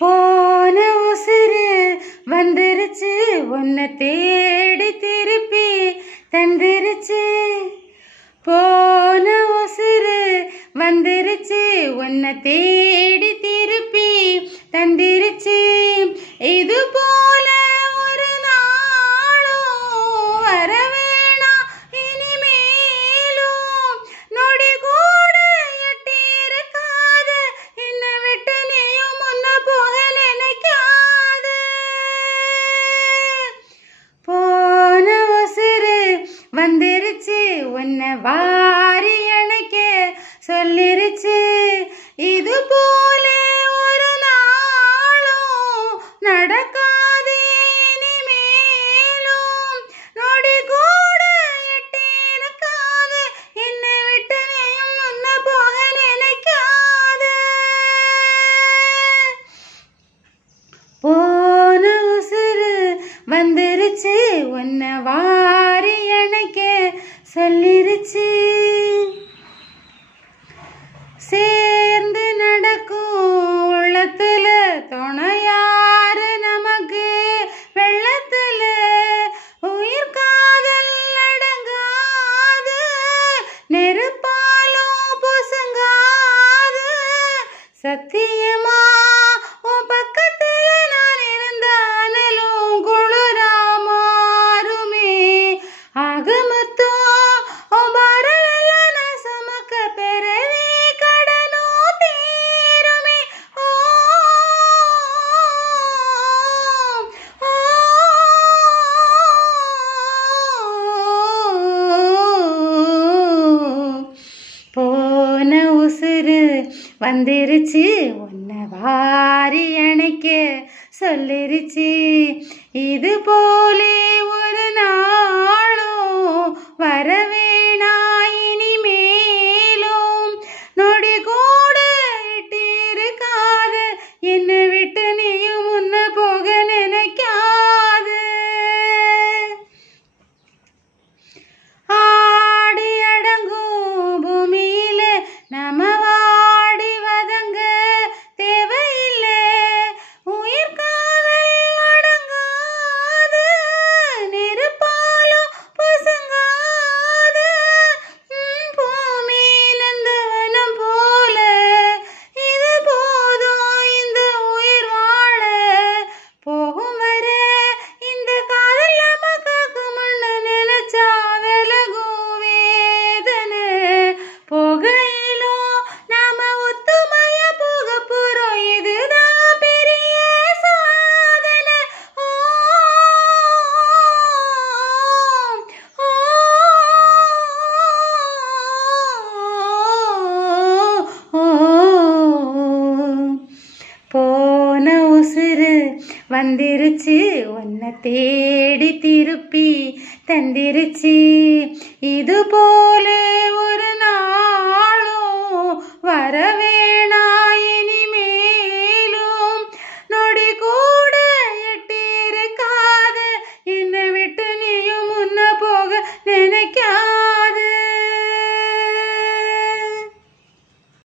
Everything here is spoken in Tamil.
போன உசுறு வந்துருச்சு உன்னை தேடி திருப்பி தந்துருச்சு. போன உசுறு வந்துருச்சு உன்னை தேடி திருப்பி தந்திருச்சு. இது போல ஒரு நாளும் வரவேணா இனிமேலும். நொடி கூட எட்டி இருக்காத என்னை விட்டு நீயும் முன்ன போக நினைக்காத. போன உசுறு வந்துருச்சு உன்னை வாரி அணைக்க சொல்லிருச்சு. இது போல ஒரு நாளும் நடக்காது இனிமேலும். நொடி கூட எட்டி இருக்காது என்னை விட்டு நீயும் முன்ன போக நினைக்காத. போன உசுறு வந்துருச்சு உன்னை வாரி அணைக்க சொல்லிருச்சு. சேர்ந்து நடக்கும் உள்ளத்துல துணையாரு நமக்கு வெள்ளத்துல. உயிர் காதல் அடங்காது நெருப்பாலும் பொசுங்காது. சத்தியமா உன் பக்கத்துல நான் இருந்தாலும் குளிரா மாறுமே. ஆக மொத்தம் உன் பாரவெல்லாம் நான் சுமக்க பெறவே கடனும் தீருமே. ஓ போன உசுறு வந்துருச்சு உன்னை வாரி அணைக்க சொல்லிருச்சு. இது போலே ஒரு நாளும் வரவேணா இனிமேலும். நொடி கூட எட்டி இருக்காத என்னை விட்டு நீயும் முன்ன போக நினைக்காத. ஆடி அடங்கும் பூமியில நம்ம வாடி வதங்க தேவையில்லை. உயிர் காதல் அடங்காது நெருப்பாலும் பொசுங்காது. பூமி நந்தவனம் போல இது போதும் இந்த உயிர் வாழ. போகும் வர இந்த காதல் நம்ம காக்கும்னு நினைச்சா விலகும் வேதனை. போகையிலும் நாம ஒத்துமைய போக போறோம் இதுதான் பெரிய சாதனை. ஓ போன உசுறு வந்துருச்சு உன்னை தேடி திருப்பி தந்திருச்சு. இது போல ஒரு நாளும் வரவேணா